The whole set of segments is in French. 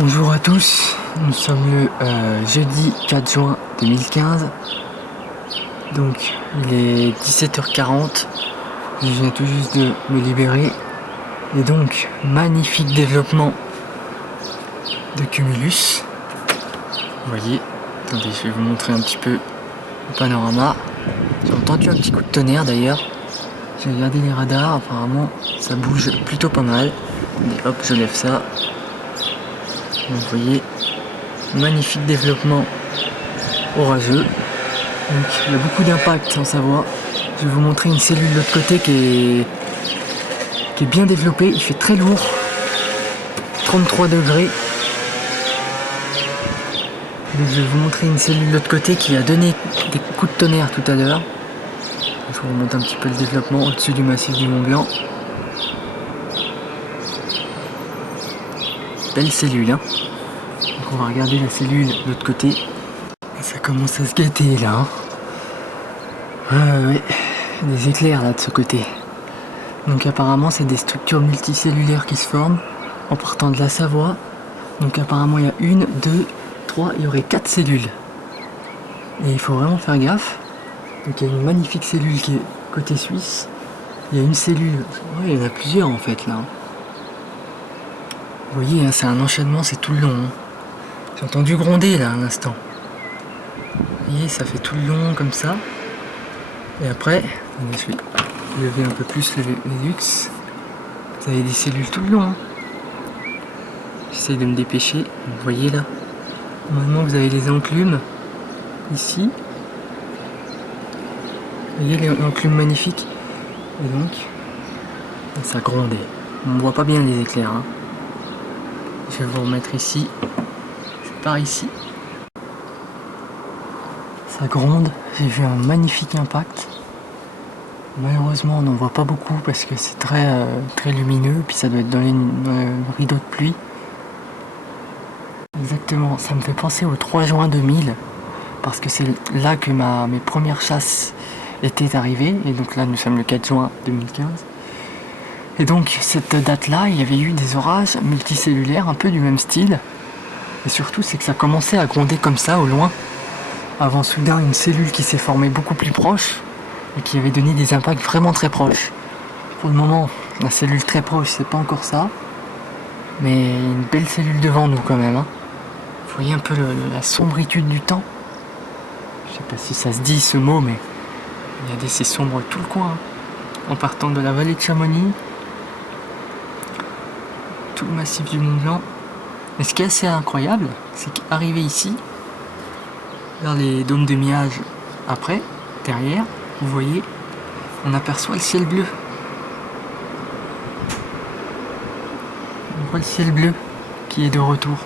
Bonjour à tous, nous sommes le jeudi 4 juin 2015, donc il est 17h40, je viens tout juste de me libérer, et donc magnifique développement de cumulus. Vous voyez, attendez, je vais vous montrer un petit peu le panorama. J'ai entendu un petit coup de tonnerre d'ailleurs, j'ai regardé les radars, apparemment ça bouge plutôt pas mal. Et hop, je lève ça. Donc vous voyez, magnifique développement orageux. Donc il y a beaucoup d'impact en Savoie. Je vais vous montrer une cellule de l'autre côté qui est bien développée. Il fait très lourd, 33 degrés. Donc je vais vous montrer une cellule de l'autre côté qui a donné des coups de tonnerre tout à l'heure. Je vous remonte un petit peu le développement au-dessus du massif du Mont Blanc. Belle cellule, hein. Donc on va regarder la cellule de l'autre côté. Ça commence à se gâter là, hein. Ouais, des éclairs là de ce côté. Donc apparemment c'est des structures multicellulaires qui se forment en partant de la Savoie. Donc apparemment il y a 1, 2, 3, il y aurait 4 cellules. Et il faut vraiment faire gaffe. Donc il y a une magnifique cellule qui est côté suisse. Il y a une cellule, ouais, il y en a plusieurs en fait là. Vous voyez, hein, c'est un enchaînement, c'est tout le long, hein. J'ai entendu gronder là à l'instant. Vous voyez, ça fait tout le long comme ça. Et après, je vais lever un peu plus les luxe. Vous avez des cellules tout le long, hein. J'essaye de me dépêcher. Vous voyez là. Maintenant vous avez les enclumes ici. Vous voyez les enclumes magnifiques. Et donc, ça grondait. On ne voit pas bien les éclairs, hein. Je vais vous remettre ici. C'est par ici. Ça gronde. J'ai vu un magnifique impact. Malheureusement on n'en voit pas beaucoup parce que c'est très lumineux, puis ça doit être dans les rideaux de pluie. Exactement, ça me fait penser au 3 juin 2000 parce que c'est là que mes premières chasses étaient arrivées, et donc là nous sommes le 4 juin 2015. Et donc cette date là il y avait eu des orages multicellulaires un peu du même style, et surtout c'est que ça commençait à gronder comme ça au loin avant soudain une cellule qui s'est formée beaucoup plus proche et qui avait donné des impacts vraiment très proches. Pour le moment, la cellule très proche, c'est pas encore ça, mais une belle cellule devant nous quand même, hein. Vous voyez un peu la sombritude du temps. Je sais pas si ça se dit ce mot, mais regardez, c'est sombre tout le coin, hein. En partant de la vallée de Chamonix, tout le massif du Mont Blanc. Mais ce qui est assez incroyable, c'est qu'arrivé ici, vers les dômes de Miage après, derrière, vous voyez, on aperçoit le ciel bleu. On voit le ciel bleu qui est de retour.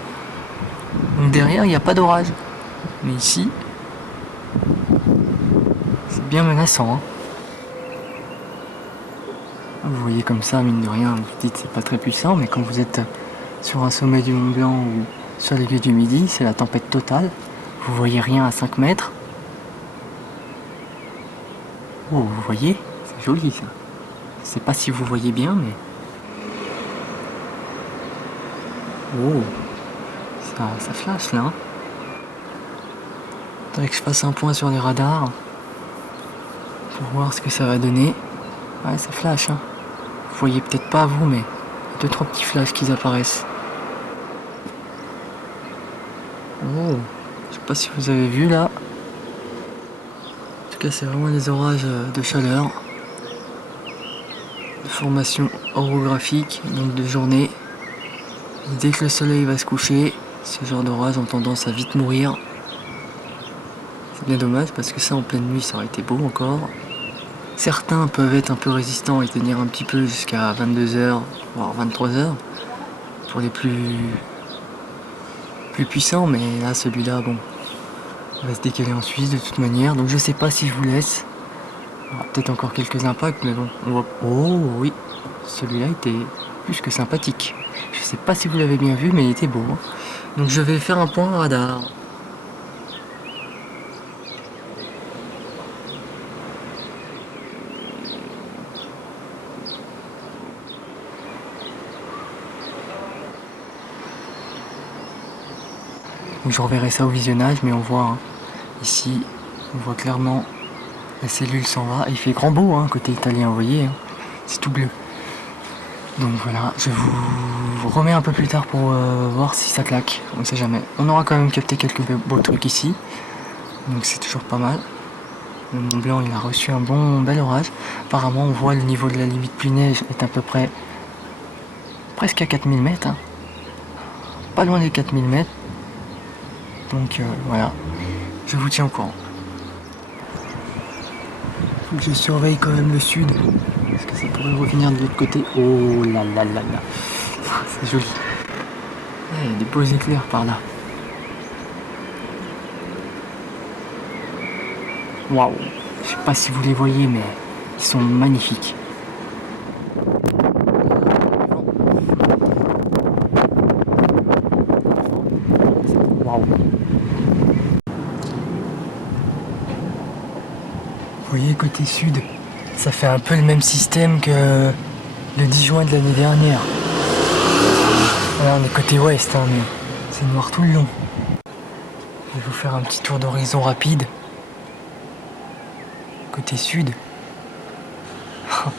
Donc derrière, il n'y a pas d'orage. Mais ici, c'est bien menaçant, hein. Vous voyez comme ça, mine de rien, vous dites c'est pas très puissant, mais quand vous êtes sur un sommet du Mont Blanc ou sur les Gueux du Midi, c'est la tempête totale. Vous voyez rien à 5 mètres. Oh, vous voyez, c'est joli ça. Je sais pas si vous voyez bien, mais... Oh, ça flash là, hein. Faudrait que je fasse un point sur les radars pour voir ce que ça va donner. Ouais, ça flash, hein. Vous voyez peut-être pas vous, mais 2-3 petits flashs qui apparaissent. Oh, je sais pas si vous avez vu là. En tout cas, c'est vraiment des orages de chaleur, de formation orographique, donc de journée. Et dès que le soleil va se coucher, ce genre d'orage ont tendance à vite mourir. C'est bien dommage parce que ça en pleine nuit ça aurait été beau encore. Certains peuvent être un peu résistants et tenir un petit peu jusqu'à 22h, voire 23h pour les plus puissants, mais là celui-là, bon, il va se décaler en Suisse de toute manière, donc je sais pas si je vous laisse. Il y aura peut-être encore quelques impacts, mais bon, on voit... Oh oui, celui-là était plus que sympathique. Je sais pas si vous l'avez bien vu, mais il était beau, hein. Donc je vais faire un point radar. Donc je reverrai ça au visionnage, mais on voit hein, ici, on voit clairement la cellule s'en va. Et il fait grand beau hein, côté italien, vous voyez, hein, c'est tout bleu. Donc voilà, je vous remets un peu plus tard pour voir si ça claque, on ne sait jamais. On aura quand même capté quelques beaux trucs ici, donc c'est toujours pas mal. Le Mont Blanc il a reçu un bel orage. Apparemment on voit le niveau de la limite pluie-neige est à peu près presque à 4000 mètres. Hein. Pas loin des 4000 mètres. Donc voilà, je vous tiens au courant. Faut que je surveille quand même le sud, parce que ça pourrait revenir de l'autre côté. Oh là là là là, c'est joli. Il y a des beaux éclairs par là. Waouh, je sais pas si vous les voyez, mais ils sont magnifiques. Waouh. Vous voyez, côté sud, ça fait un peu le même système que le 10 juin de l'année dernière. Là, on est côté ouest, hein, mais c'est noir tout le long. Je vais vous faire un petit tour d'horizon rapide. Côté sud. Vous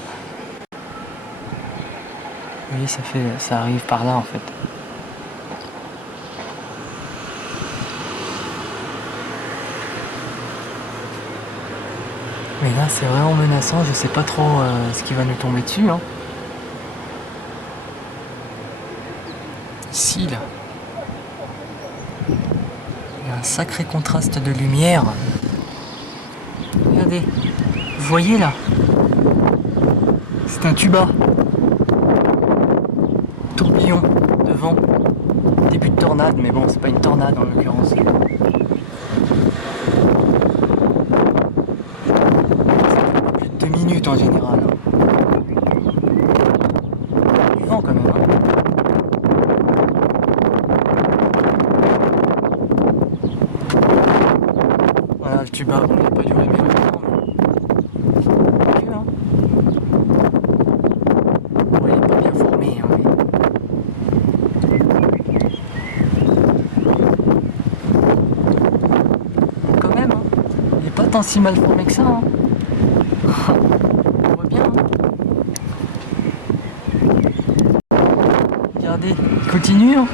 voyez, ça arrive par là en fait. Mais là, c'est vraiment menaçant. Je sais pas trop ce qui va nous tomber dessus. Hein. Ici, là, il y a un sacré contraste de lumière. Regardez, vous voyez là, c'est un tuba. Tourbillon de vent. Début de tornade, mais bon, c'est pas une tornade en l'occurrence. Plus de 2 minutes en général. Du vent quand même. Hein. Voilà le tuba, on n'a pas duré bien longtemps. Mais... hein. Bon, il est pas bien formé. Hein, mais... quand même, hein. Il est pas tant si mal formé que ça. Hein. On voit bien. Hein. Regardez, il continue. Hein.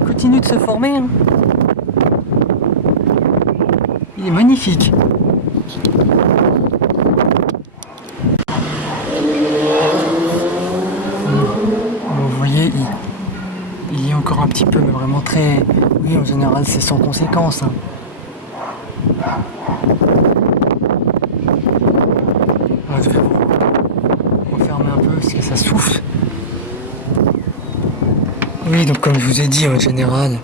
Il continue de se former. Hein. Il est magnifique. Vous voyez, il y est encore un petit peu, mais vraiment très... Oui, en général, c'est sans conséquence. Hein. Je vais vous refermer un peu parce que ça souffle. Oui, donc comme je vous ai dit, en général,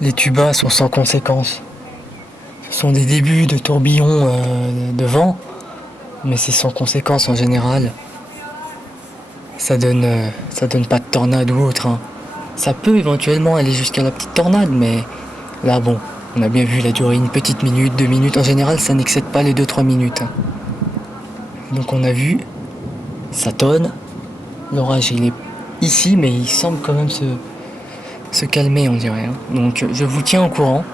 les tubas sont sans conséquence. Ce sont des débuts de tourbillons de vent, mais c'est sans conséquence en général. Ça donne pas de tornade ou autre. Hein. Ça peut éventuellement aller jusqu'à la petite tornade, mais là bon, on a bien vu la durée, une petite minute, 2 minutes. En général, ça n'excède pas les 2-3 minutes. Hein. Donc on a vu, ça tonne. L'orage il est ici, mais il semble quand même se calmer, on dirait. Hein. Donc je vous tiens au courant.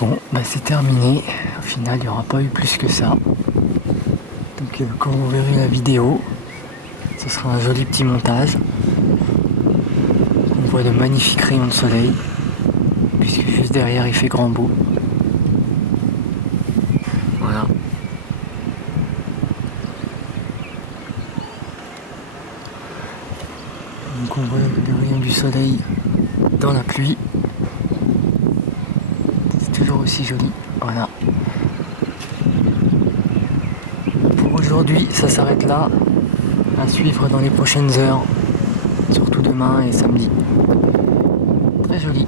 Bon, bah c'est terminé. Au final, il n'y aura pas eu plus que ça. Donc quand vous verrez la vidéo, ce sera un joli petit montage. On voit de magnifiques rayons de soleil, puisque juste derrière il fait grand beau. Voilà. Donc on voit les rayons du soleil dans la pluie. C'est toujours aussi joli. Voilà. Pour aujourd'hui, ça s'arrête là. À suivre dans les prochaines heures. Surtout demain et samedi. Très joli.